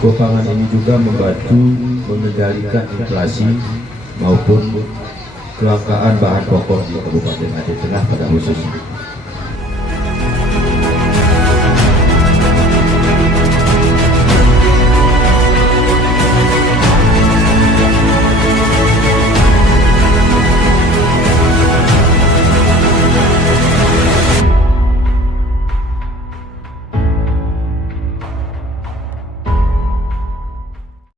Posko pangan ini juga membantu mengendalikan inflasi maupun kelangkaan bahan pokok di Kabupaten Aceh Tengah pada khususnya.